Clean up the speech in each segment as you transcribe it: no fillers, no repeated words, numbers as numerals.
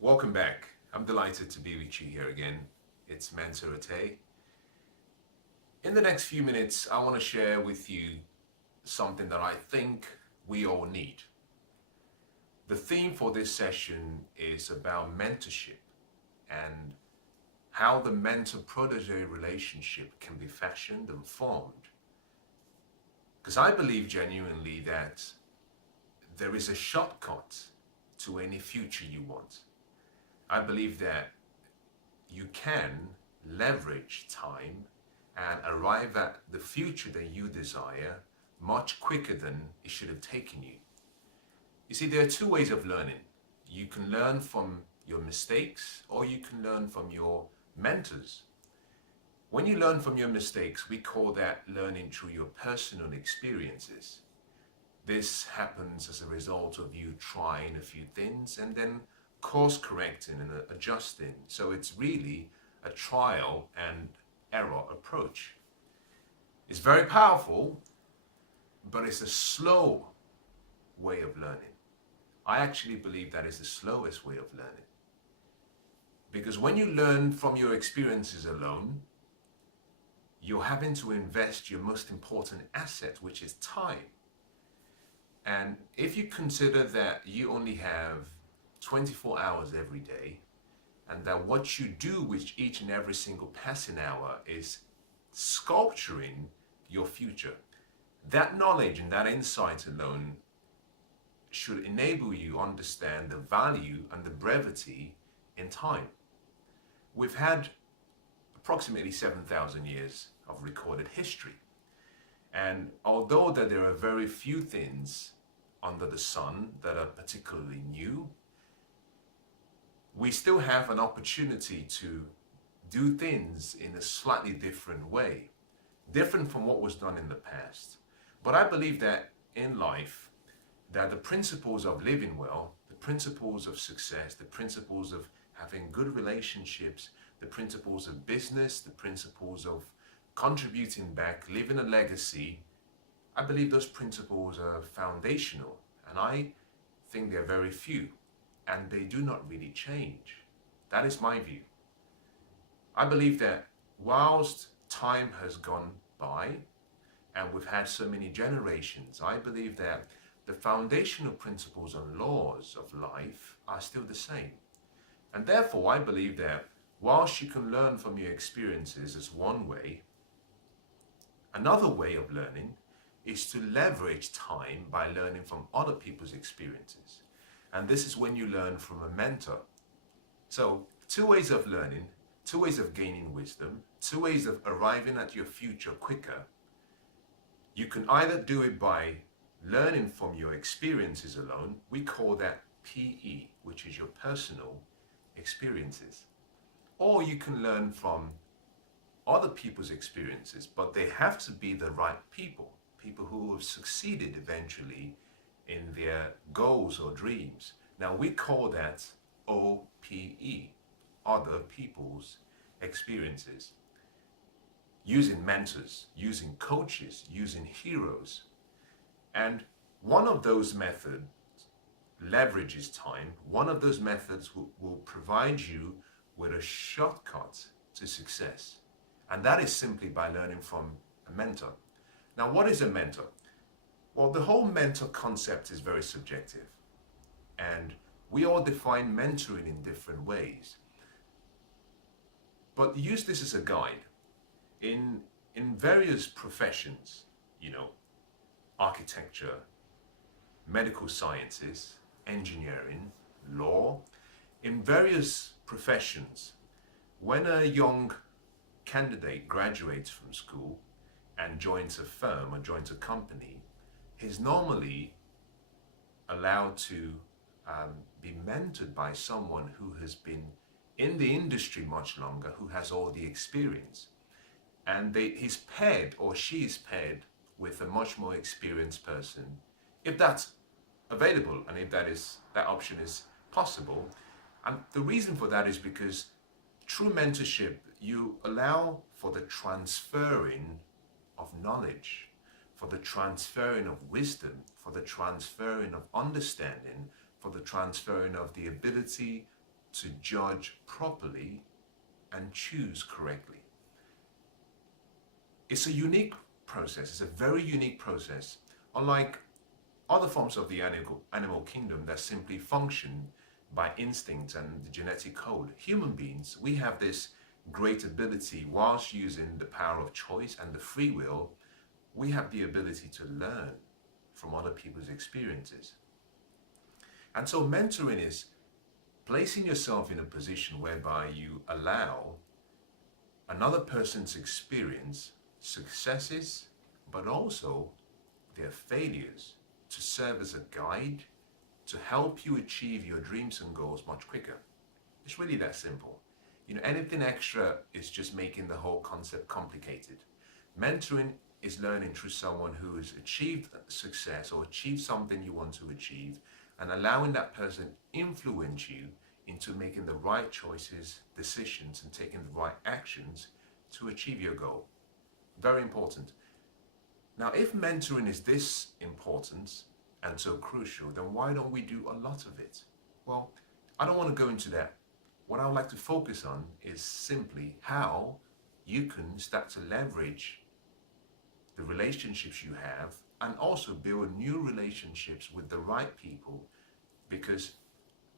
Welcome back. I'm delighted to be with you here again. It's Mensah Oteh. In the next few minutes, I want to share with you something that I think we all need. The theme for this session is about mentorship and how the mentor-protege relationship can be fashioned and formed. Because I believe genuinely that there is a shortcut to any future you want. I believe that you can leverage time and arrive at the future that you desire much quicker than it should have taken you. You see, there are two ways of learning. You can learn from your mistakes or you can learn from your mentors. When you learn from your mistakes, we call that learning through your personal experiences. This happens as a result of you trying a few things and then course correcting and adjusting. So it's really a trial and error approach. It's very powerful, but it's a slow way of learning. I actually believe that is the slowest way of learning. Because when you learn from your experiences alone, you're having to invest your most important asset, which is time. And if you consider that you only have 24 hours every day, and that what you do with each and every single passing hour is sculpturing your future, that knowledge and that insight alone should enable you understand the value and the brevity in time. We've had approximately 7,000 years of recorded history. And although that there are very few things under the sun that are particularly new, we still have an opportunity to do things in a slightly different way, different from what was done in the past. But I believe that in life, that the principles of living well, the principles of success, the principles of having good relationships, the principles of business, the principles of contributing back, leaving a legacy, I believe those principles are foundational, and I think they're very few, and they do not really change. That is my view. I believe that whilst time has gone by, and we've had so many generations, I believe that the foundational principles and laws of life are still the same. And therefore, I believe that whilst you can learn from your experiences as one way, another way of learning is to leverage time by learning from other people's experiences. And this is when you learn from a mentor. So, two ways of learning, two ways of gaining wisdom, two ways of arriving at your future quicker. You can either do it by learning from your experiences alone. We call that PE, which is your personal experiences. Or you can learn from other people's experiences, but they have to be the right people, people who have succeeded eventually in their goals or dreams. Now we call that OPE, other people's experiences. Using mentors, using coaches, using heroes. And one of those methods leverages time. One of those methods will provide you with a shortcut to success. And that is simply by learning from a mentor. Now, what is a mentor? Well, the whole mentor concept is very subjective. And we all define mentoring in different ways. But use this as a guide. In various professions, architecture, medical sciences, engineering, law, in various professions, when a young candidate graduates from school and joins a firm or joins a company, he's normally allowed to be mentored by someone who has been in the industry much longer, who has all the experience. And he's paired, or she is paired, with a much more experienced person, if that's available and if that option is possible. And the reason for that is because through mentorship, you allow for the transferring of knowledge, for the transferring of wisdom, for the transferring of understanding, for the transferring of the ability to judge properly and choose correctly. It's a unique process. It's a very unique process. Unlike other forms of the animal kingdom that simply function by instinct and the genetic code, human beings, we have this great ability, whilst using the power of choice and the free will, we have the ability to learn from other people's experiences. And so mentoring is placing yourself in a position whereby you allow another person's experience, successes, but also their failures, to serve as a guide to help you achieve your dreams and goals much quicker. It's really that simple. Anything extra is just making the whole concept complicated. Mentoring is learning through someone who has achieved success or achieved something you want to achieve, and allowing that person influence you into making the right choices, decisions, and taking the right actions to achieve your goal. Very important. Now, if mentoring is this important and so crucial, then why don't we do a lot of it? Well, I don't want to go into that. What I would like to focus on is simply how you can start to leverage the relationships you have and also build new relationships with the right people, because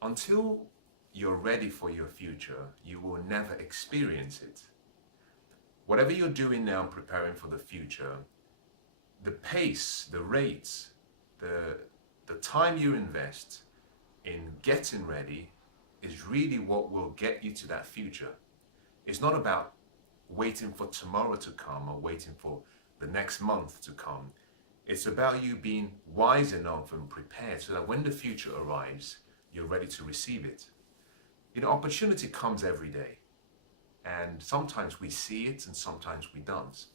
until you're ready for your future, you will never experience it. Whatever you're doing now, preparing for the future, the pace, the rates, the time you invest in getting ready is really what will get you to that future. It's not about waiting for tomorrow to come or waiting for the next month to come. It's about you being wise enough and prepared so that when the future arrives, you're ready to receive it. Opportunity comes every day, and sometimes we see it and sometimes we don't.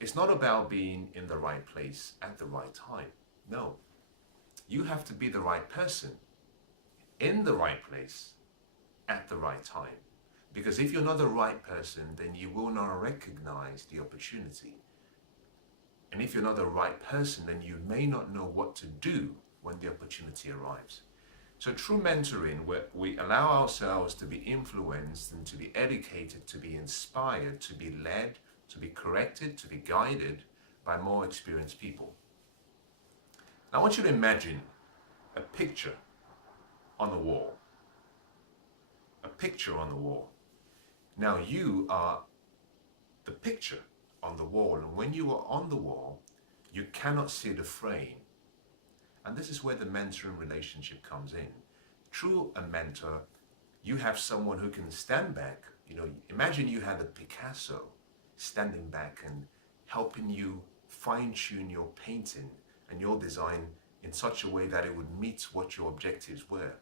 It's not about being in the right place at the right time. No, you have to be the right person in the right place at the right time. Because if you're not the right person, then you will not recognize the opportunity. And if you're not the right person, then you may not know what to do when the opportunity arrives. So through mentoring, we allow ourselves to be influenced and to be educated, to be inspired, to be led, to be corrected, to be guided by more experienced people. Now I want you to imagine a picture on the wall. A picture on the wall. Now you are the picture on the wall, and when you are on the wall, you cannot see the frame. And this is where the mentoring relationship comes in. Through a mentor, you have someone who can stand back. Imagine you had a Picasso standing back and helping you fine-tune your painting and your design in such a way that it would meet what your objectives were.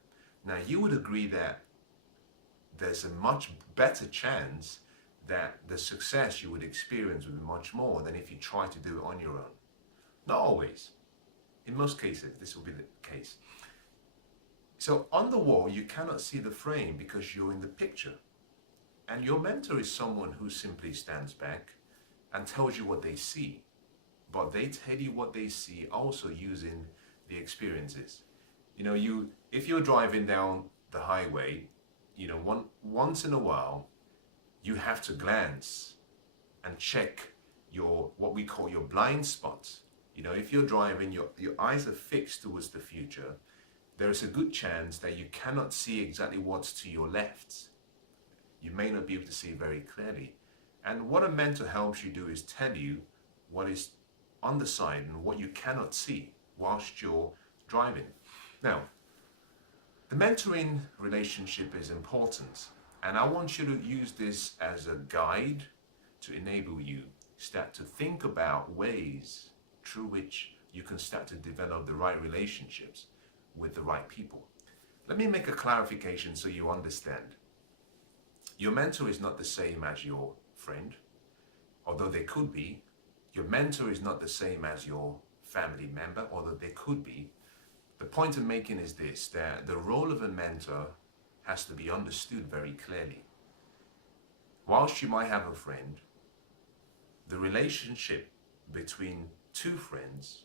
Now, you would agree that there's a much better chance that the success you would experience would be much more than if you try to do it on your own. Not always. In most cases, this will be the case. So on the wall, you cannot see the frame because you're in the picture. And your mentor is someone who simply stands back and tells you what they see. But they tell you what they see also using the experiences. If you're driving down the highway, once in a while, you have to glance and check what we call your blind spots. If you're driving, your eyes are fixed towards the future, there is a good chance that you cannot see exactly what's to your left. You may not be able to see very clearly. And what a mentor helps you do is tell you what is on the side and what you cannot see whilst you're driving. Now, the mentoring relationship is important, and I want you to use this as a guide to enable you start to think about ways through which you can start to develop the right relationships with the right people. Let me make a clarification so you understand. Your mentor is not the same as your friend, although they could be. Your mentor is not the same as your family member, although they could be. The point I'm making is this, that the role of a mentor has to be understood very clearly. Whilst you might have a friend, the relationship between two friends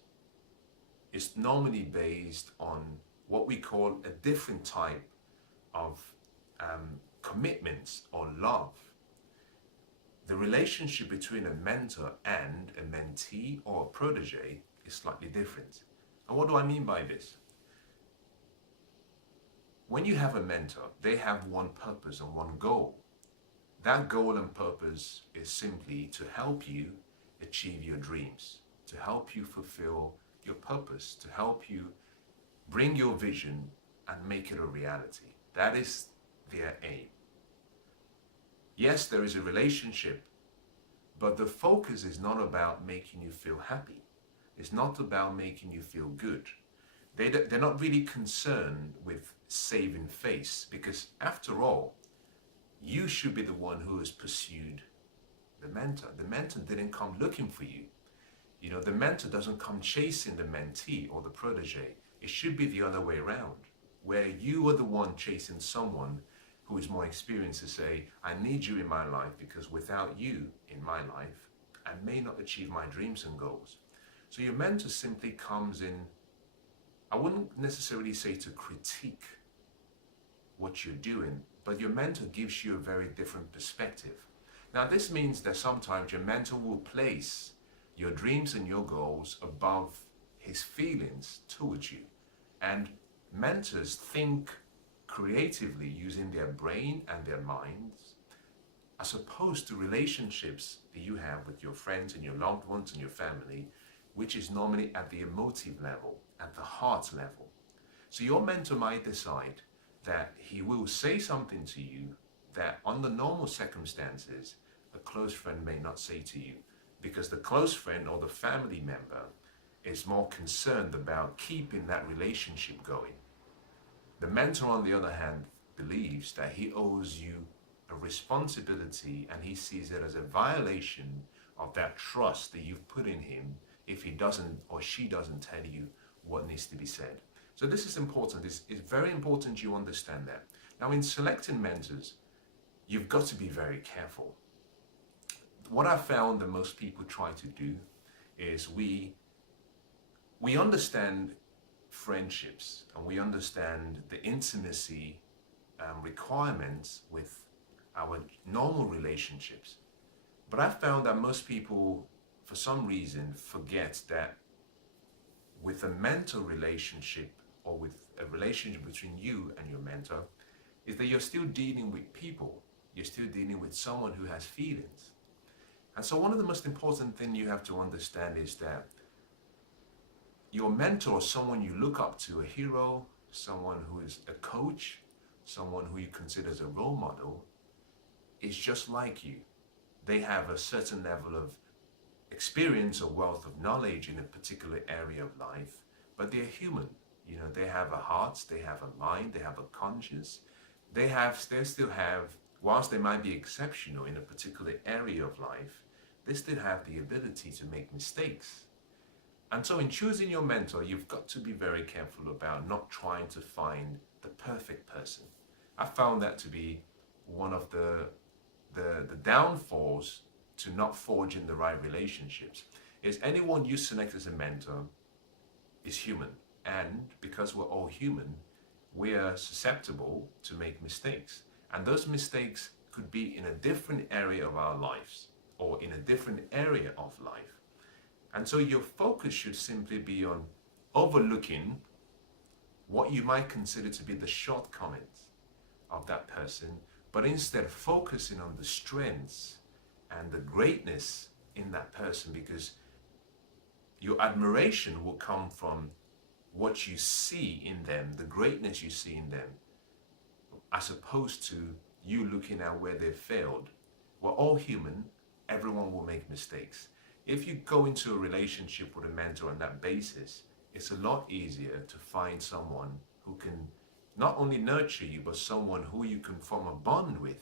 is normally based on what we call a different type of commitments or love. The relationship between a mentor and a mentee or a protege is slightly different. And what do I mean by this? When you have a mentor, they have one purpose and one goal. That goal and purpose is simply to help you achieve your dreams, to help you fulfill your purpose, to help you bring your vision and make it a reality. That is their aim. Yes, there is a relationship, but the focus is not about making you feel happy. It's not about making you feel good. They're not really concerned with saving face, because after all, you should be the one who has pursued the mentor. The mentor didn't come looking for you. You know, the mentor doesn't come chasing the mentee or the protege. It should be the other way around, where you are the one chasing someone who is more experienced to say, I need you in my life because without you in my life, I may not achieve my dreams and goals. So your mentor simply comes in, I wouldn't necessarily say to critique what you're doing, but your mentor gives you a very different perspective. Now, this means that sometimes your mentor will place your dreams and your goals above his feelings towards you. And mentors think creatively using their brain and their minds, as opposed to relationships that you have with your friends and your loved ones and your family, which is normally at the emotive level, at the heart level. So your mentor might decide that he will say something to you that under normal circumstances, a close friend may not say to you, because the close friend or the family member is more concerned about keeping that relationship going. The mentor, on the other hand, believes that he owes you a responsibility, and he sees it as a violation of that trust that you've put in him if he doesn't or she doesn't tell you what needs to be said. So this is important. It's very important you understand that. Now, in selecting mentors, you've got to be very careful. What I found that most people try to do is we understand friendships and we understand the intimacy requirements with our normal relationships. But I found that most people, for some reason, forget that with a mentor relationship, or with a relationship between you and your mentor, is that you're still dealing with people. You're still dealing with someone who has feelings. And so one of the most important things you have to understand is that your mentor, someone you look up to, a hero, someone who is a coach, someone who you consider as a role model, is just like you. They have a certain level of experience or wealth of knowledge in a particular area of life, but they're human. You know, they have a heart, they have a mind, they have a conscience. They still have, whilst they might be exceptional in a particular area of life, they still have the ability to make mistakes. And so in choosing your mentor, you've got to be very careful about not trying to find the perfect person. I found that to be one of the downfalls to not forging the right relationships, is anyone you select as a mentor is human. And because we're all human, we are susceptible to make mistakes. And those mistakes could be in a different area of our lives or in a different area of life. And so your focus should simply be on overlooking what you might consider to be the shortcomings of that person, but instead focusing on the strengths and the greatness in that person, because your admiration will come from what you see in them, the greatness you see in them, as opposed to you looking at where they've failed. We're all human. Everyone will make mistakes. If you go into a relationship with a mentor on that basis, it's a lot easier to find someone who can not only nurture you, but someone who you can form a bond with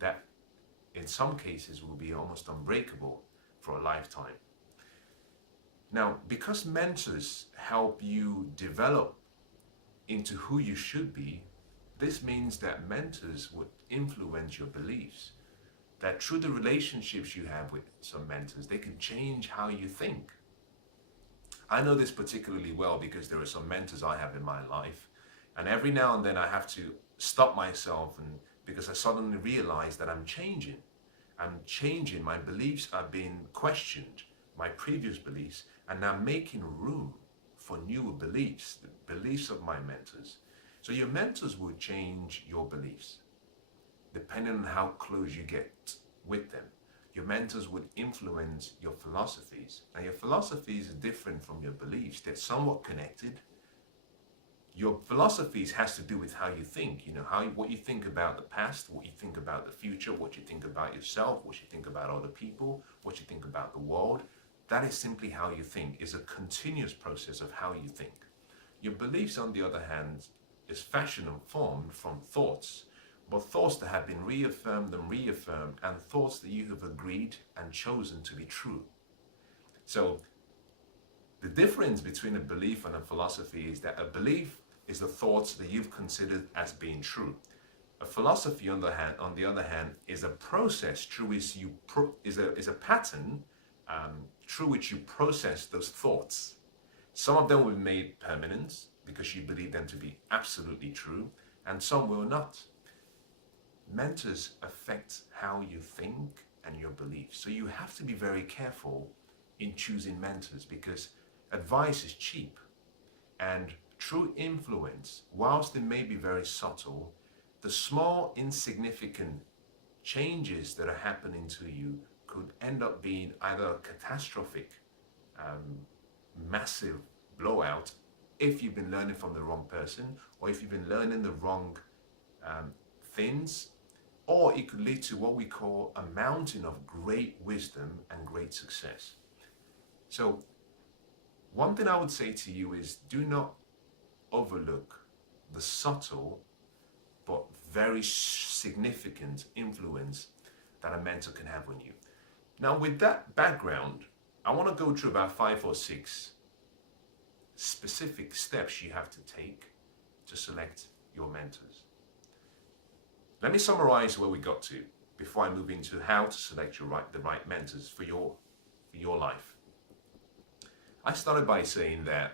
that in some cases will be almost unbreakable for a lifetime. Now, because mentors help you develop into who you should be, this means that mentors would influence your beliefs. That through the relationships you have with some mentors, they can change how you think. I know this particularly well because there are some mentors I have in my life, and every now and then I have to stop myself, and because I suddenly realized that I'm changing. I'm changing. My beliefs are being questioned, my previous beliefs, and now making room for newer beliefs, the beliefs of my mentors. So your mentors will change your beliefs depending on how close you get with them. Your mentors would influence your philosophies. And your philosophies are different from your beliefs. They're somewhat connected. Your philosophies has to do with how you think, what you think about the past, what you think about the future, what you think about yourself, what you think about other people, what you think about the world. That is simply how you think. It's a continuous process of how you think. Your beliefs, on the other hand, is fashioned and formed from thoughts, but thoughts that have been reaffirmed and reaffirmed, and thoughts that you have agreed and chosen to be true. So the difference between a belief and a philosophy is that a belief is the thoughts that you've considered as being true. A philosophy, on the other hand, is a process through which is a pattern through which you process those thoughts. Some of them will be made permanent because you believe them to be absolutely true, and some will not. Mentors affect how you think and your beliefs. So you have to be very careful in choosing mentors, because advice is cheap, and true influence, whilst it may be very subtle, the small insignificant changes that are happening to you could end up being either a catastrophic, massive blowout if you've been learning from the wrong person, or if you've been learning the wrong things, or it could lead to what we call a mountain of great wisdom and great success. So one thing I would say to you is, do not overlook the subtle but very significant influence that a mentor can have on you. Now, with that background, I want to go through about 5 or 6 specific steps you have to take to select your mentors. Let me summarize where we got to before I move into how to select the right mentors for your life. I started by saying that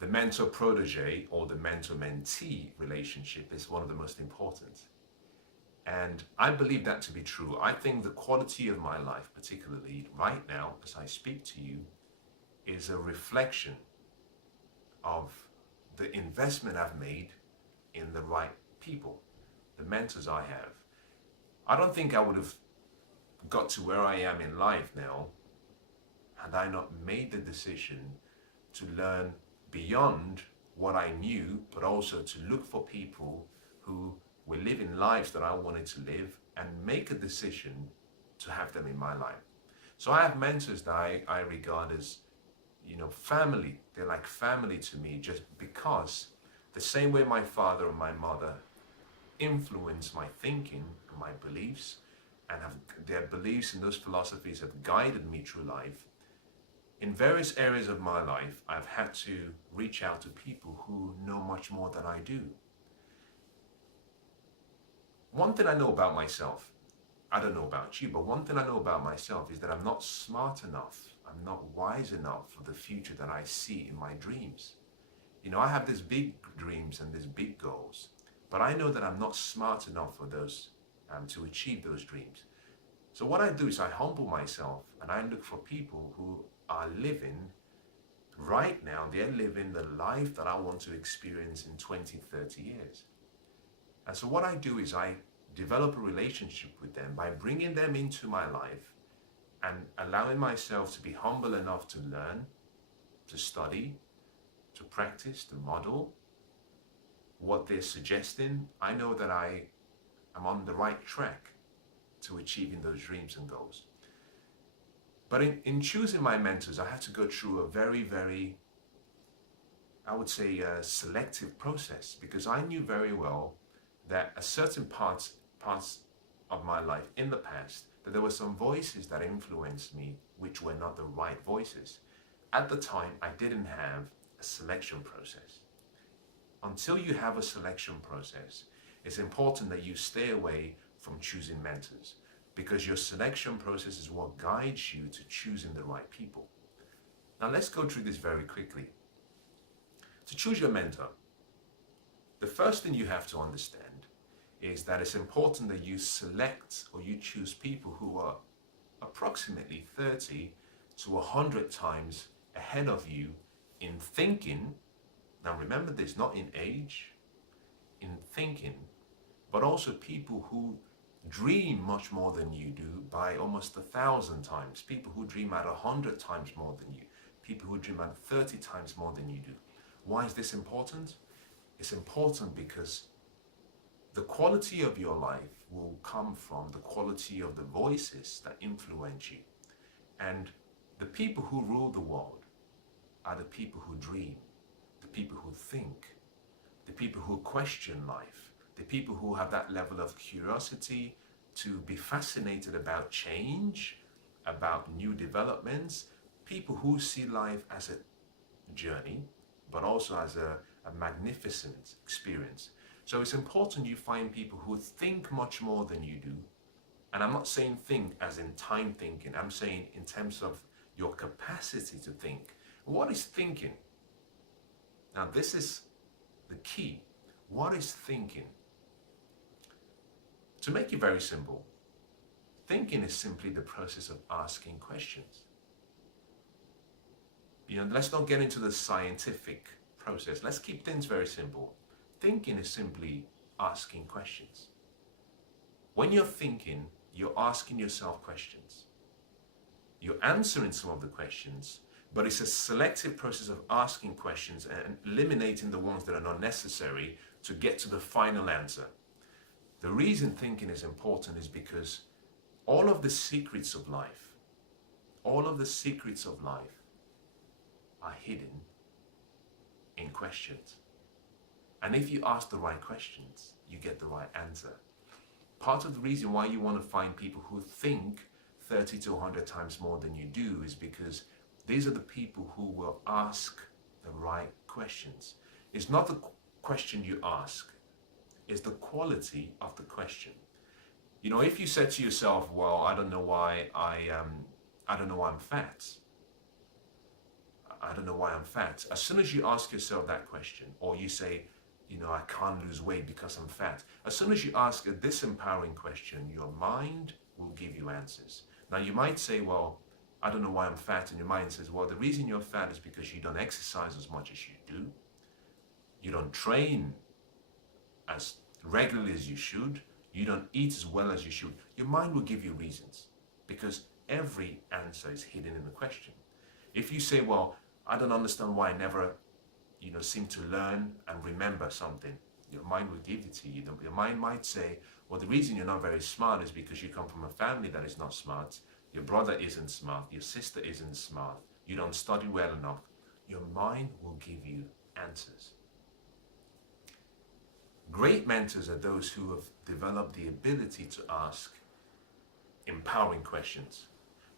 the mentor-protege or the mentor-mentee relationship is one of the most important. And I believe that to be true. I think the quality of my life, particularly right now as I speak to you, is a reflection of the investment I've made in the right people, the mentors I have. I don't think I would have got to where I am in life now had I not made the decision to learn beyond what I knew, but also to look for people who were living lives that I wanted to live, and make a decision to have them in my life. So I have mentors that I regard as, family. They're like family to me, just because the same way my father and my mother influenced my thinking and my beliefs, and their beliefs and those philosophies have guided me through life. In various areas of my life, I've had to reach out to people who know much more than I do. One thing I know about myself, I don't know about you, but one thing I know about myself is that I'm not smart enough, I'm not wise enough for the future that I see in my dreams. I have these big dreams and these big goals, but I know that I'm not smart enough for those, to achieve those dreams. So what I do is I humble myself and I look for people who are living right now. They're living the life that I want to experience in 20, 30 years. And so what I do is I develop a relationship with them by bringing them into my life and allowing myself to be humble enough to learn, to study, to practice, to model what they're suggesting. I know that I am on the right track to achieving those dreams and goals. But in choosing my mentors, I had to go through a very, very, I would say, selective process, because I knew very well that at certain parts of my life in the past, that there were some voices that influenced me which were not the right voices. At the time, I didn't have a selection process. Until you have a selection process, it's important that you stay away from choosing mentors, because your selection process is what guides you to choosing the right people. Now let's go through this very quickly. To choose your mentor, The first thing you have to understand is that it's important that you select or you choose people who are approximately 30 to 100 times ahead of you in thinking. Now remember this, not in age, in thinking, but also people who dream much more than you do by almost 1,000 times, people who dream at 100 times more than you, people who dream at 30 times more than you do. Why is this important? It's important because the quality of your life will come from the quality of the voices that influence you. And the people who rule the world are the people who dream, the people who think, the people who question life, the people who have that level of curiosity to be fascinated about change, about new developments, people who see life as a journey, but also as a magnificent experience. So it's important you find people who think much more than you do. And I'm not saying think as in time thinking, I'm saying in terms of your capacity to think. What is thinking? Now this is the key. What is thinking? To make it very simple, thinking is simply the process of asking questions. Let's not get into the scientific process. Let's keep things very simple. Thinking is simply asking questions. When you're thinking, you're asking yourself questions. You're answering some of the questions, but it's a selective process of asking questions and eliminating the ones that are not necessary to get to the final answer. The reason thinking is important is because all of the secrets of life are hidden in questions. And if you ask the right questions, you get the right answer. Part of the reason why you want to find people who think 30 to 100 times more than you do is because these are the people who will ask the right questions. It's not the question you ask, it's the quality of the question. If you said to yourself, well, I don't know why I'm fat. I don't know why I'm fat. As soon as you ask yourself that question, or you say, I can't lose weight because I'm fat. As soon as you ask a disempowering question, your mind will give you answers. Now you might say, well, I don't know why I'm fat. And your mind says, well, the reason you're fat is because you don't exercise as much as you do. You don't train as regularly as you should. You don't eat as well as you should. Your mind will give you reasons because every answer is hidden in the question. If you say, well, I don't understand why I never seem to learn and remember something, your mind will give it to you. Your mind might say, well, the reason you're not very smart is because you come from a family that is not smart. Your brother isn't smart. Your sister isn't smart. You don't study well enough. Your mind will give you answers. Great mentors are those who have developed the ability to ask empowering questions.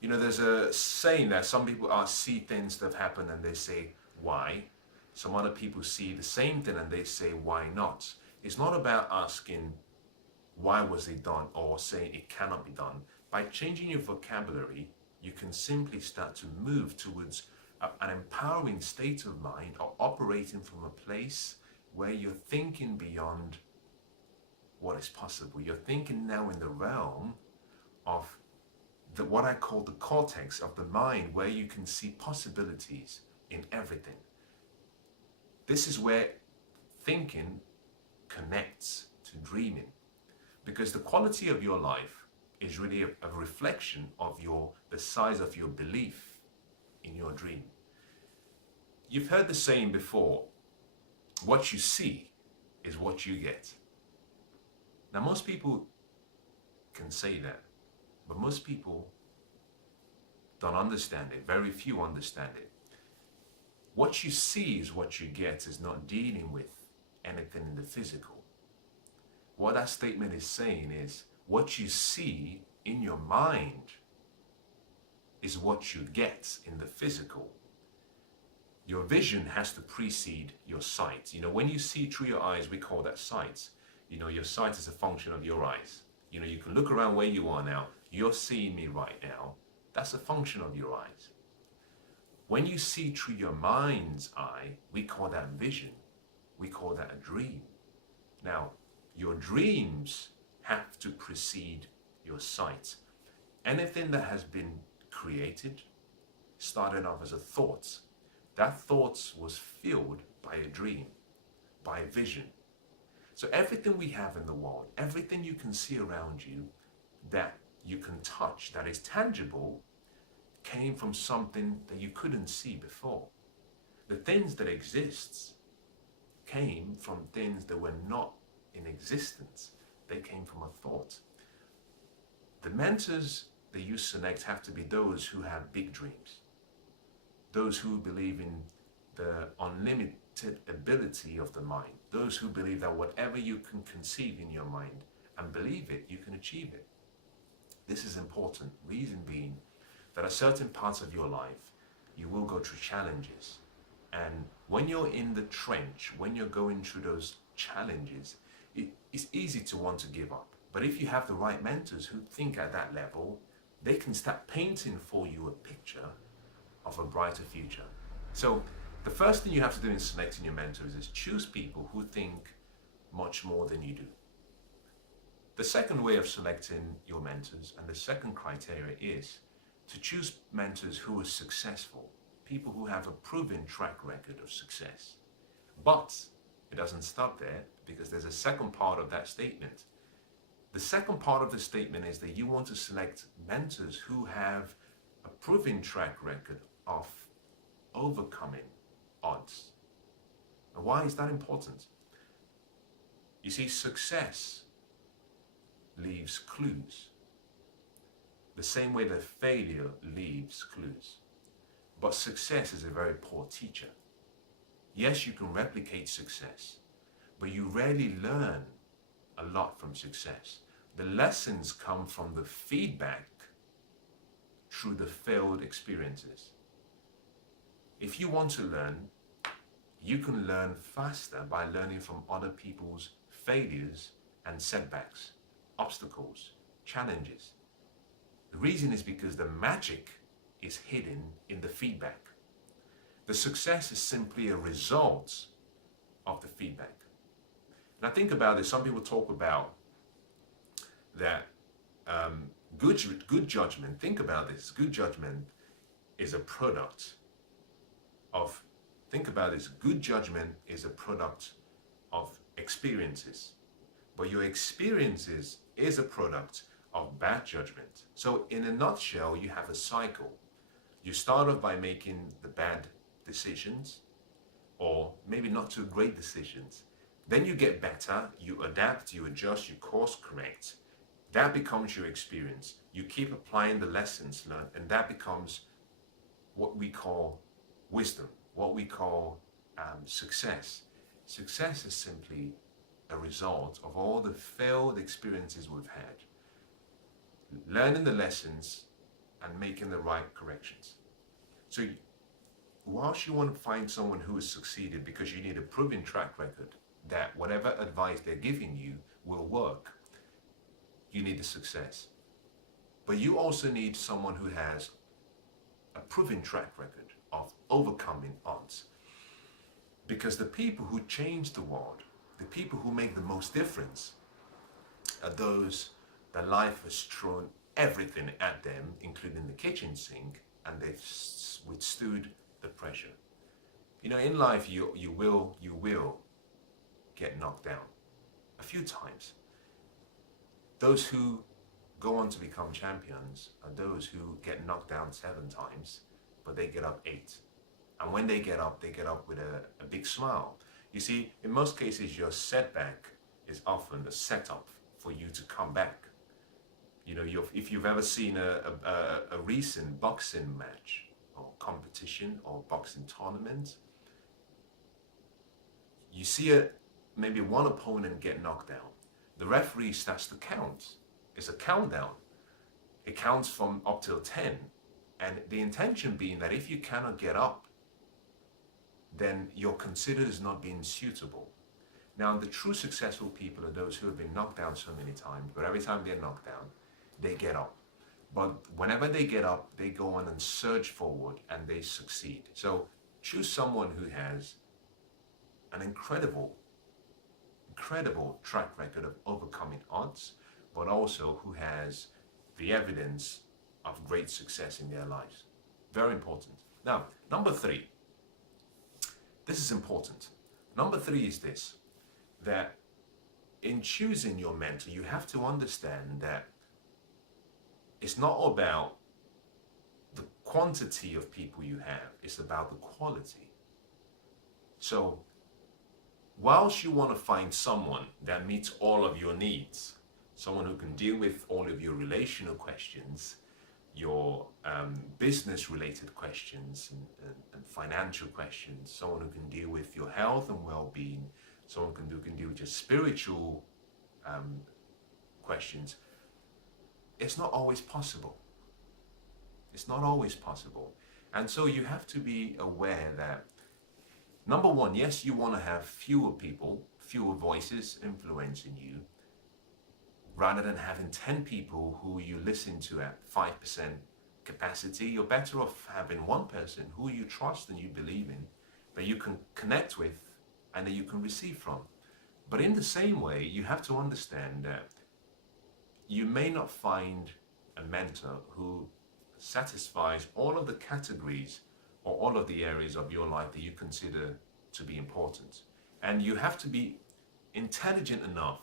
There's a saying that some people see things that happen and they say, why? Some other people see the same thing and they say, why not? It's not about asking, why was it done, or saying it cannot be done. By changing your vocabulary, you can simply start to move towards an empowering state of mind, or operating from a place where you're thinking beyond what is possible. You're thinking now in the realm of what I call the cortex of the mind, where you can see possibilities in everything. This is where thinking connects to dreaming, because the quality of your life is really a reflection of the size of your belief in your dream. You've heard the saying before, what you see is what you get. Now most people can say that, but most people don't understand it. Very few understand it. What you see is what you get is not dealing with anything in the physical. What that statement is saying is, what you see in your mind is what you get in the physical. Your vision has to precede your sight. When you see through your eyes, we call that sight. Your sight is a function of your eyes. You can look around where you are now. You're seeing me right now. That's a function of your eyes. When you see through your mind's eye, we call that vision. We call that a dream. Now, your dreams have to precede your sight. Anything that has been created started off as a thought. That thought was fueled by a dream, by a vision. So everything we have in the world, everything you can see around you, that you can touch, that is tangible, came from something that you couldn't see before. The things that exist came from things that were not in existence. They came from a thought. The mentors that you select have to be those who have big dreams, those who believe in the unlimited ability of the mind, those who believe that whatever you can conceive in your mind and believe it, you can achieve it. This is important, reason being that at certain parts of your life, you will go through challenges. And when you're in the trench, when you're going through those challenges, it's easy to want to give up. But if you have the right mentors who think at that level, they can start painting for you a picture of a brighter future. So the first thing you have to do in selecting your mentors is choose people who think much more than you do. The second way of selecting your mentors, and the second criteria, is to choose mentors who are successful, people who have a proven track record of success. But it doesn't stop there, because there's a second part of that statement. The second part of the statement is that you want to select mentors who have a proven track record of overcoming odds. And why is that important? You see, success leaves clues, the same way that failure leaves clues. But success is a very poor teacher. Yes, you can replicate success, but you rarely learn a lot from success. The lessons come from the feedback through the failed experiences. If you want to learn, you can learn faster by learning from other people's failures and setbacks, obstacles, challenges. The reason is because the magic is hidden in the feedback. The success is simply a result of the feedback. And I think about it, some people talk about that good judgment, think about this, good judgment is a product of, think about this, good judgment is a product of experiences, but your experiences is a product of bad judgment. So in a nutshell, you have a cycle. You start off by making the bad decisions, or maybe not too great decisions. Then you get better, you adapt, you adjust, you course correct. That becomes your experience. You keep applying the lessons learned, and that becomes what we call wisdom, what we call success. Success is simply a result of all the failed experiences we've had, learning the lessons and making the right corrections. So whilst you want to find someone who has succeeded, because you need a proven track record that whatever advice they're giving you will work, you need the success. But you also need someone who has a proven track record of overcoming odds. Because the people who change the world, the people who make the most difference, are those that life has thrown everything at them, including the kitchen sink, and they've withstood the pressure. You know, in life, you will get knocked down a few times. Those who go on to become champions are those who get knocked down 7 times, but they get up 8. And when they get up with a big smile. You see, in most cases, your setback is often a setup for you to come back. You know, if you've ever seen a recent boxing match or competition or boxing tournament, you see maybe one opponent get knocked down. The referee starts to count. It's a countdown. It counts from up till 10. And the intention being that if you cannot get up, then you're considered as not being suitable. Now, the true successful people are those who have been knocked down so many times, but every time they're knocked down, they get up. But whenever they get up, they go on and surge forward and they succeed. So choose someone who has an incredible incredible track record of overcoming odds, but also who has the evidence of great success in their lives. Very important. Now, number three. This is important. Number three is this, that in choosing your mentor, you have to understand that it's not about the quantity of people you have, it's about the quality. So, whilst you want to find someone that meets all of your needs, someone who can deal with all of your relational questions, your business related questions and financial questions, someone who can deal with your health and well-being, someone who can deal with your spiritual questions, it's not always possible. It's not always possible. And so you have to be aware that, number one, yes, you want to have fewer people, fewer voices influencing you, rather than having 10 people who you listen to at 5% capacity. You're better off having one person who you trust and you believe in, that you can connect with and that you can receive from. But in the same way, you have to understand that you may not find a mentor who satisfies all of the categories or all of the areas of your life that you consider to be important. And you have to be intelligent enough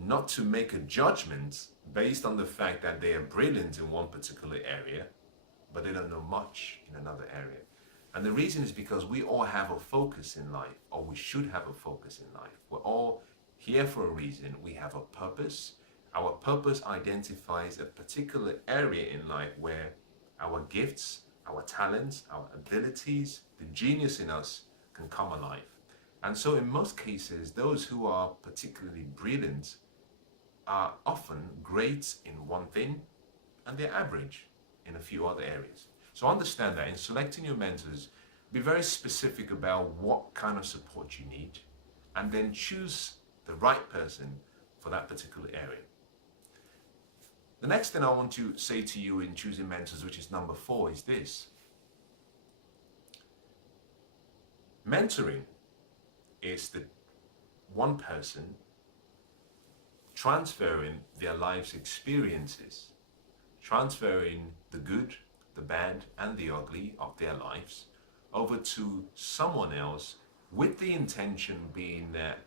not to make a judgment based on the fact that they are brilliant in one particular area, but they don't know much in another area. And the reason is because we all have a focus in life, or we should have a focus in life. We're all here for a reason. We have a purpose. Our purpose identifies a particular area in life where our gifts, our talents, our abilities, the genius in us can come alive. And so in most cases, those who are particularly brilliant are often great in one thing and they're average in a few other areas. So understand that in selecting your mentors, be very specific about what kind of support you need and then choose the right person for that particular area. The next thing I want to say to you in choosing mentors, which is number 4, is this. Mentoring is the one person transferring their life's experiences, transferring the good, the bad, and the ugly of their lives over to someone else, with the intention being that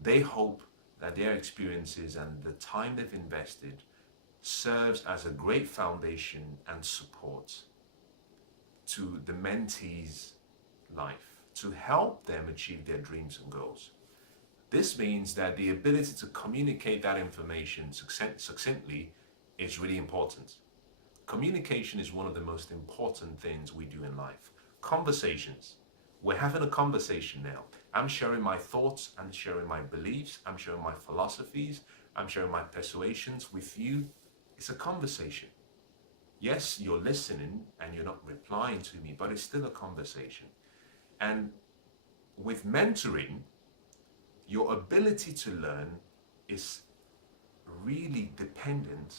they hope that their experiences and the time they've invested serves as a great foundation and support to the mentee's life, to help them achieve their dreams and goals. This means that the ability to communicate that information succinctly is really important. Communication is one of the most important things we do in life. Conversations. We're having a conversation now. I'm sharing my thoughts, I'm sharing my beliefs, I'm sharing my philosophies, I'm sharing my persuasions with you. It's a conversation. Yes, you're listening and you're not replying to me, but it's still a conversation. And with mentoring, your ability to learn is really dependent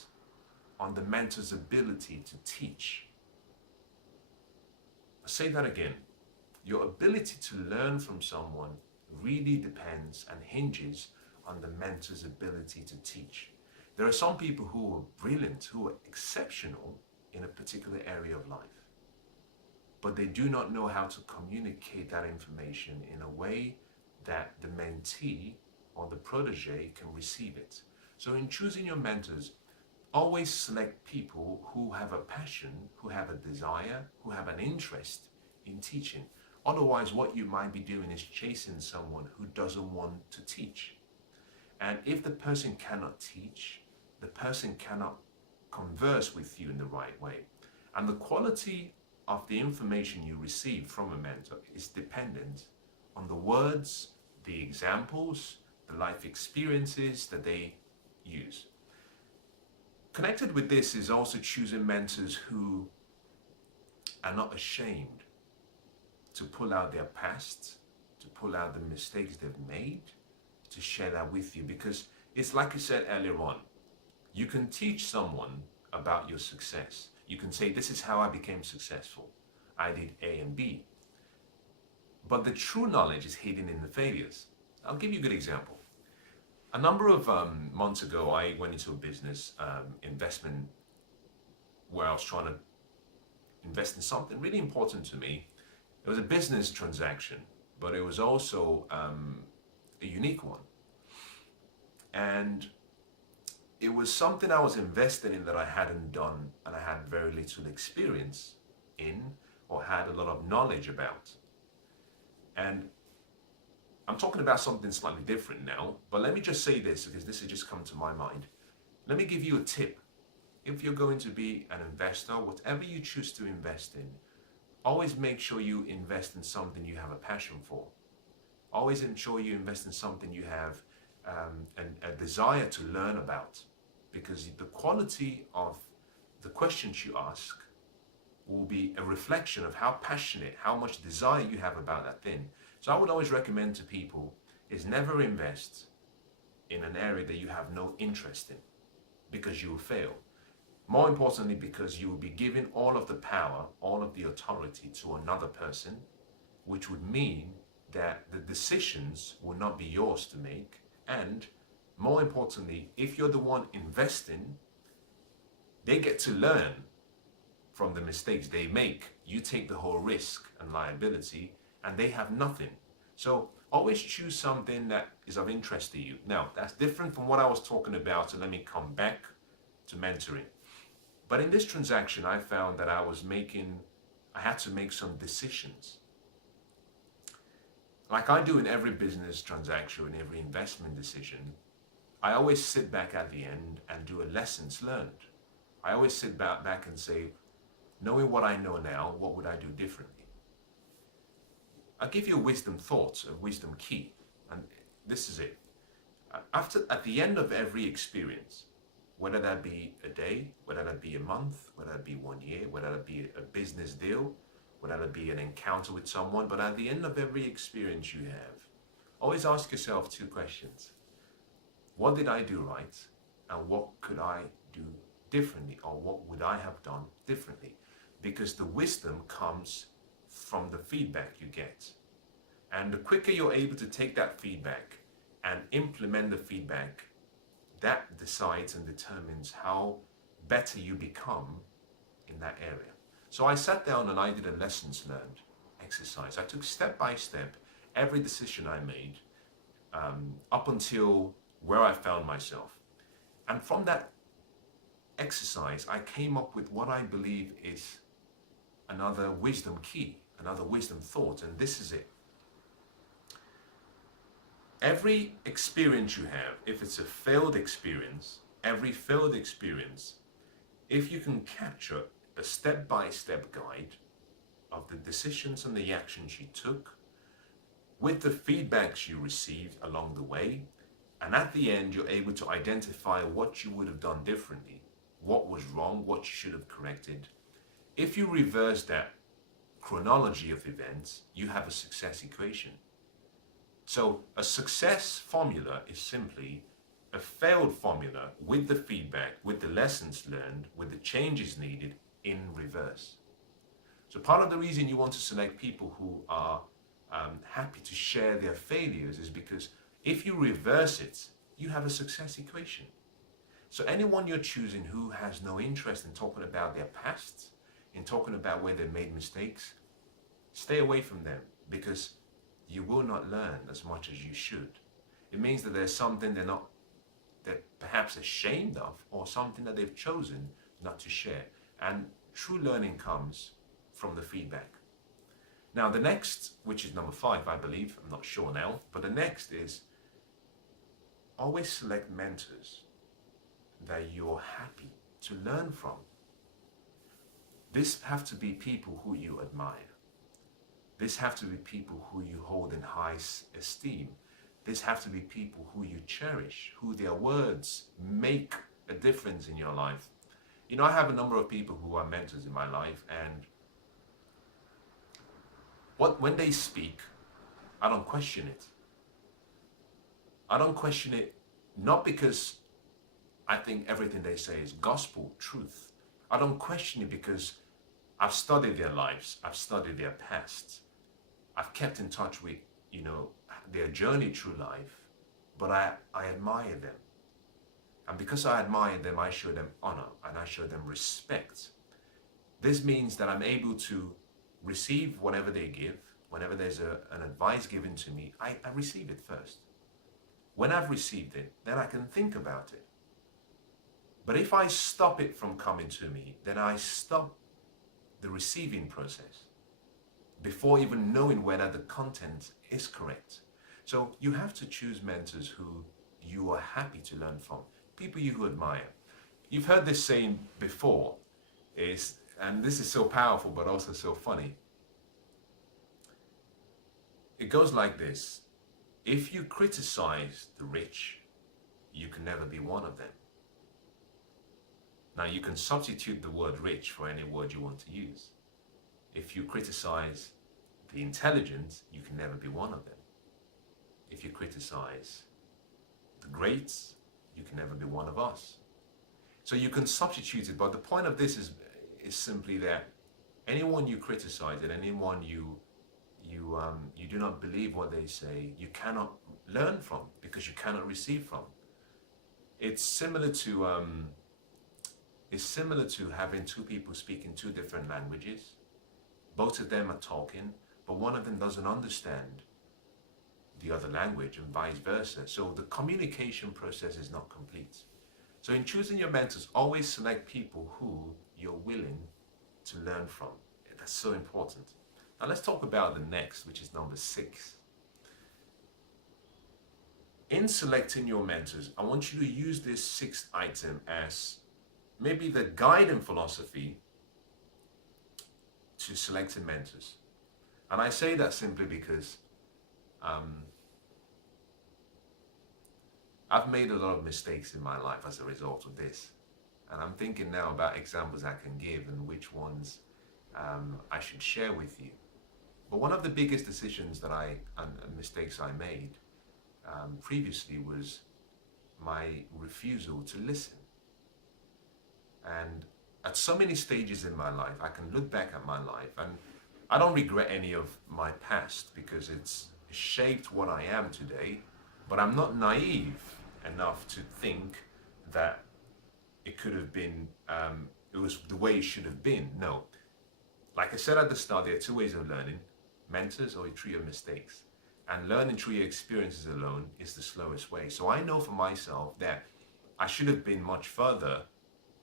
on the mentor's ability to teach. I'll say that again. Your ability to learn from someone really depends and hinges on the mentor's ability to teach. There are some people who are brilliant, who are exceptional in a particular area of life, but they do not know how to communicate that information in a way that the mentee or the protege can receive it. So in choosing your mentors, always select people who have a passion, who have a desire, who have an interest in teaching. Otherwise, what you might be doing is chasing someone who doesn't want to teach. And if the person cannot teach, the person cannot converse with you in the right way. And the quality of the information you receive from a mentor is dependent on the words, the examples, the life experiences that they use. Connected with this is also choosing mentors who are not ashamed to pull out their past, to pull out the mistakes they've made, to share that with you. Because it's like I said earlier on, you can teach someone about your success. You can say, this is how I became successful. I did A and B. But the true knowledge is hidden in the failures. I'll give you a good example. A number of months ago, I went into a business investment where I was trying to invest in something really important to me. It was a business transaction, but it was also a unique one. And it was something I was invested in that I hadn't done and I had very little experience in or had a lot of knowledge about. And I'm talking about something slightly different now, but let me just say this because this has just come to my mind. Let me give you a tip. If you're going to be an investor, whatever you choose to invest in, always make sure you invest in something you have a passion for. Always ensure you invest in something you have a desire to learn about, because the quality of the questions you ask will be a reflection of how passionate, how much desire you have about that thing. So I would always recommend to people is never invest in an area that you have no interest in, because you will fail. More importantly, because you will be giving all of the power, all of the authority to another person, which would mean that the decisions will not be yours to make. And more importantly, if you're the one investing, they get to learn from the mistakes they make. You take the whole risk and liability, and they have nothing. So always choose something that is of interest to you. Now, that's different from what I was talking about, so let me come back to mentoring. But in this transaction, I found that I had to make some decisions. Like I do in every business transaction, in every investment decision, I always sit back at the end and do a lessons learned. I always sit back and say, knowing what I know now, what would I do differently? I'll give you a wisdom thought, a wisdom key, and this is it. At the end of every experience, whether that be a day, whether that be a month, whether that be 1 year, whether that be a business deal, whether that be an encounter with someone, but at the end of every experience you have, always ask yourself 2 questions. What did I do right? And what could I do differently? Or what would I have done differently? Because the wisdom comes from the feedback you get. And the quicker you're able to take that feedback and implement the feedback, that decides and determines how better you become in that area. So I sat down and I did a lessons learned exercise. I took step by step every decision I made up until where I found myself. And from that exercise, I came up with what I believe is another wisdom key, another wisdom thought, and this is it. Every experience you have, if it's a failed experience, every failed experience, if you can capture a step-by-step guide of the decisions and the actions you took, with the feedbacks you received along the way, and at the end you're able to identify what you would have done differently, what was wrong, what you should have corrected. If you reverse that chronology of events, you have a success equation. So a success formula is simply a failed formula with the feedback, with the lessons learned, with the changes needed in reverse. So part of the reason you want to select people who are happy to share their failures is because if you reverse it, you have a success equation. So anyone you're choosing who has no interest in talking about their past, in talking about where they made mistakes, stay away from them, because you will not learn as much as you should. It means that there's something they're perhaps ashamed of, or something that they've chosen not to share. And true learning comes from the feedback. Now the next, which is number 5, I believe, I'm not sure now, but the next is always select mentors that you're happy to learn from. This have to be people who you admire. This have to be people who you hold in high esteem. This have to be people who you cherish, who their words make a difference in your life. You know, I have a number of people who are mentors in my life, and when they speak, I don't question it. I don't question it not because I think everything they say is gospel truth. I don't question it because I've studied their lives, I've studied their past. I've kept in touch with, their journey through life, but I admire them. And because I admire them, I show them honor and I show them respect. This means that I'm able to receive whatever they give. Whenever there's an advice given to me, I receive it first. When I've received it, then I can think about it. But if I stop it from coming to me, then I stop the receiving process before even knowing whether the content is correct. So you have to choose mentors who you are happy to learn from, people you admire. You've heard this saying before, and this is so powerful but also so funny. It goes like this: if you criticize the rich, you can never be one of them. Now you can substitute the word rich for any word you want to use. If you criticize the intelligent, you can never be one of them. If you criticize the greats, you can never be one of us. So you can substitute it, but the point of this is simply that anyone you criticize and anyone you do not believe what they say, you cannot learn from because you cannot receive from. It's similar to having two people speaking two different languages. Both of them are talking, but one of them doesn't understand the other language and vice versa. So the communication process is not complete. So in choosing your mentors, always select people who you're willing to learn from. That's so important. Now let's talk about the next, which is number 6. In selecting your mentors, I want you to use this 6th item as maybe the guiding philosophy to selecting mentors. And I say that simply because I've made a lot of mistakes in my life as a result of this. And I'm thinking now about examples I can give and which ones I should share with you. But one of the biggest decisions and mistakes I made previously was my refusal to listen. And at so many stages in my life, I can look back at my life and I don't regret any of my past because it's shaped what I am today, but I'm not naive enough to think that it could have been, it was the way it should have been. No. Like I said at the start, there are 2 ways of learning: mentors or through your mistakes. And learning through your experiences alone is the slowest way. So I know for myself that I should have been much further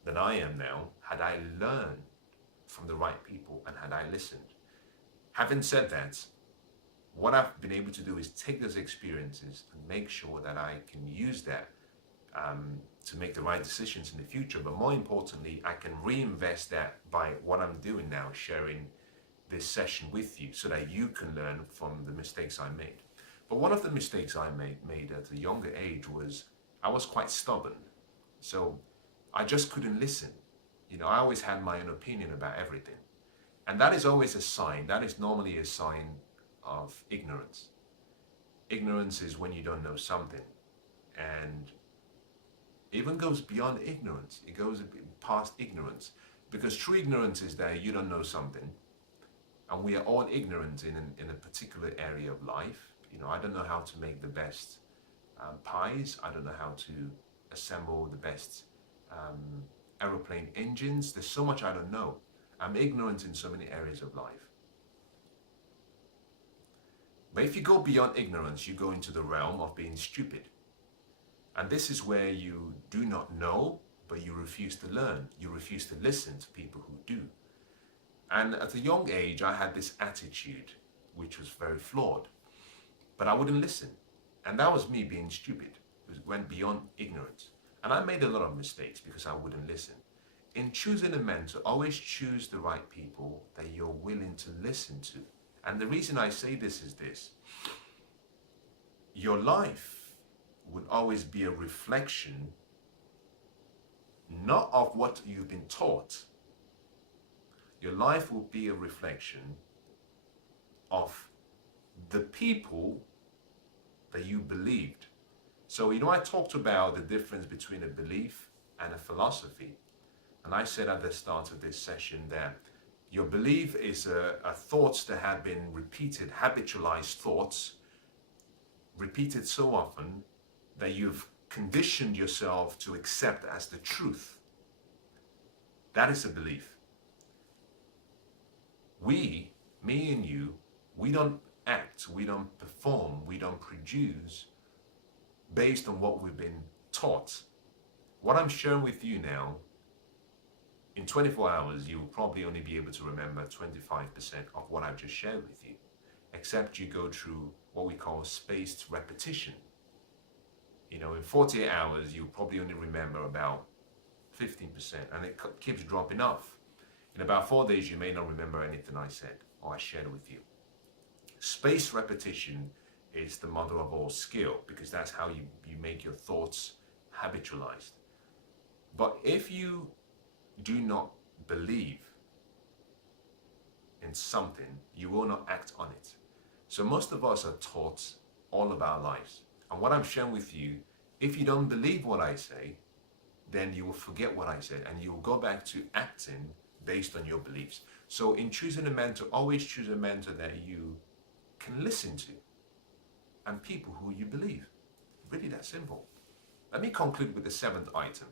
than I am now had I learned from the right people and had I listened. Having said that, what I've been able to do is take those experiences and make sure that I can use that to make the right decisions in the future. But more importantly, I can reinvest that by what I'm doing now, sharing this session with you so that you can learn from the mistakes I made. But one of the mistakes I made at a younger age was I was quite stubborn. So I just couldn't listen. I always had my own opinion about everything. And that is always a sign, that is normally a sign of ignorance. Ignorance is when you don't know something. And it even goes beyond ignorance. It goes past ignorance. Because true ignorance is that you don't know something. And we are all ignorant in a particular area of life. I don't know how to make the best pies. I don't know how to assemble the best aeroplane engines. There's so much I don't know. I'm ignorant in so many areas of life. But if you go beyond ignorance, you go into the realm of being stupid. And this is where you do not know, but you refuse to learn. You refuse to listen to people who do. And at a young age, I had this attitude, which was very flawed. But I wouldn't listen. And that was me being stupid. It went beyond ignorance. And I made a lot of mistakes because I wouldn't listen. In choosing a mentor, always choose the right people that you're willing to listen to. And the reason I say this is this. Your life would always be a reflection, not of what you've been taught. Your life will be a reflection of the people that you believed. So, I talked about the difference between a belief and a philosophy. And I said at the start of this session that your belief is a thoughts that have been repeated, habitualized thoughts repeated so often that you've conditioned yourself to accept as the truth. That is a belief. We, me and you, we don't act, we don't perform, we don't produce based on what we've been taught. What I'm sharing with you now, in 24 hours, you will probably only be able to remember 25% of what I've just shared with you, except you go through what we call spaced repetition. In 48 hours, you'll probably only remember about 15%, and it keeps dropping off. In about 4 days, you may not remember anything I said or I shared with you. Spaced repetition is the mother of all skill, because that's how you make your thoughts habitualized. But if you do not believe in something, you will not act on it. So most of us are taught all of our lives. And what I'm sharing with you, if you don't believe what I say, then you will forget what I said and you will go back to acting based on your beliefs. So in choosing a mentor, always choose a mentor that you can listen to and people who you believe. Really that simple. Let me conclude with the 7th item,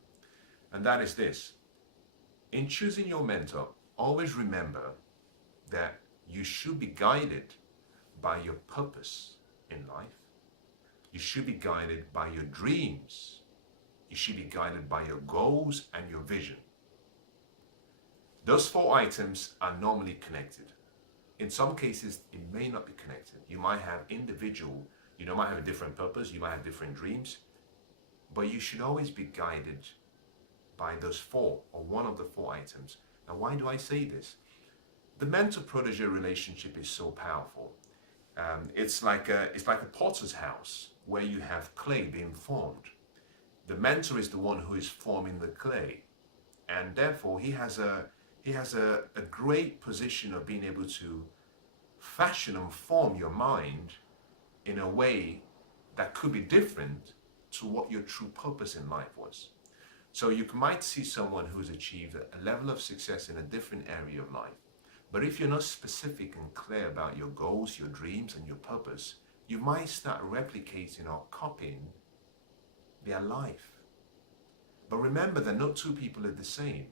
and that is this. In choosing your mentor, always remember that you should be guided by your purpose in life. You should be guided by your dreams. You should be guided by your goals and your vision. Those 4 items are normally connected. In some cases, it may not be connected. You might have might have a different purpose, you might have different dreams, but you should always be guided by those 4 or one of the 4 items. Now, why do I say this? The mentor-protege relationship is so powerful. It's like a potter's house where you have clay being formed. The mentor is the one who is forming the clay, and therefore he has a great position of being able to fashion and form your mind in a way that could be different to what your true purpose in life was. So you might see someone who's achieved a level of success in a different area of life, but if you're not specific and clear about your goals, your dreams, and your purpose, you might start replicating or copying their life. But remember that no 2 people are the same.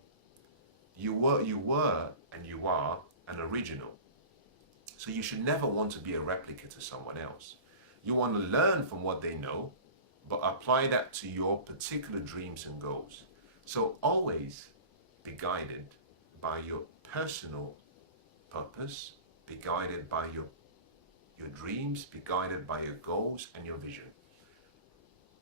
You were and you are an original. So you should never want to be a replica to someone else. You want to learn from what they know, but apply that to your particular dreams and goals. So always be guided by your personal purpose, be guided by your dreams, be guided by your goals and your vision.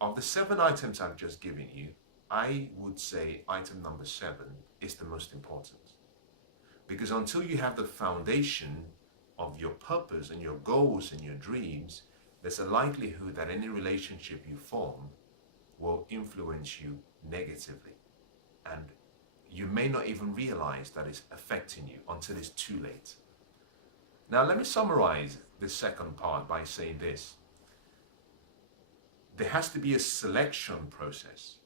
Of the 7 items I've just given you, I would say item number 7 is the most important. Because until you have the foundation of your purpose and your goals and your dreams, there's a likelihood that any relationship you form will influence you negatively. And you may not even realize that it's affecting you until it's too late. Now, let me summarize the second part by saying this. There has to be a selection process.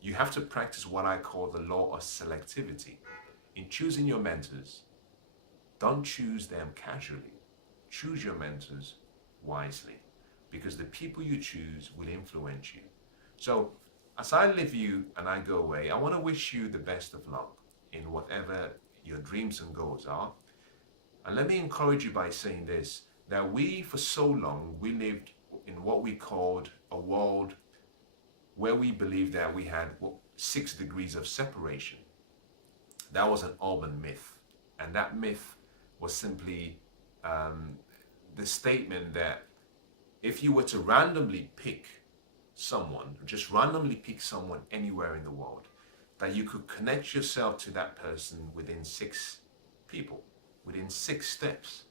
You have to practice what I call the law of selectivity. In choosing your mentors, don't choose them casually. Choose your mentors wisely, because the people you choose will influence you. So, as I leave you and I go away, I want to wish you the best of luck in whatever your dreams and goals are. And let me encourage you by saying this, that we, for so long, we lived in what we called a world where we believed that we had 6 degrees of separation. That was an urban myth. And that myth was simply the statement that if you were to randomly pick someone, just randomly pick someone anywhere in the world, that you could connect yourself to that person within 6 people, within 6 steps.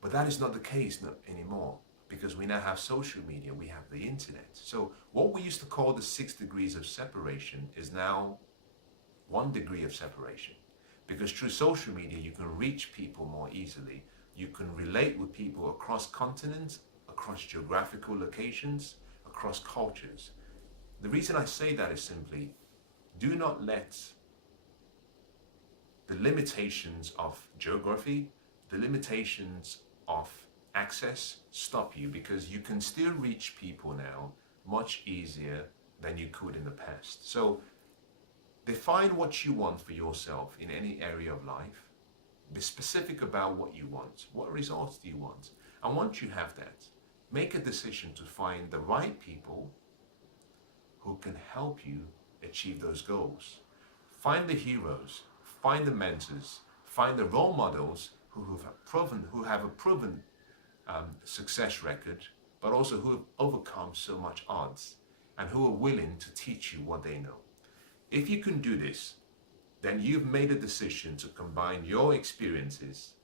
But that is not the case anymore, because we now have social media, we have the internet. So what we used to call the 6 degrees of separation is now 1 degree of separation. Because through social media, you can reach people more easily. You can relate with people across continents, across geographical locations, across cultures. The reason I say that is simply, do not let the limitations of geography, the limitations of access stop you, because you can still reach people now much easier than you could in the past. So define what you want for yourself in any area of life. Be specific about what you want. What results do you want? And once you have that, make a decision to find the right people who can help you achieve those goals. Find the heroes, find the mentors, find the role models who have a proven success record, but also who have overcome so much odds and who are willing to teach you what they know. If you can do this, then you've made a decision to combine your experiences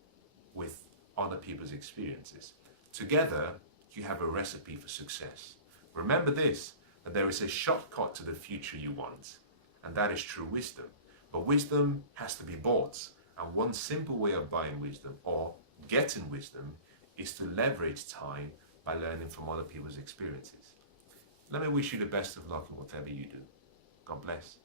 with other people's experiences. Together, you have a recipe for success. Remember this, that there is a shortcut to the future you want, and that is true wisdom. But wisdom has to be bought, and one simple way of buying wisdom or getting wisdom is to leverage time by learning from other people's experiences. Let me wish you the best of luck in whatever you do. God bless.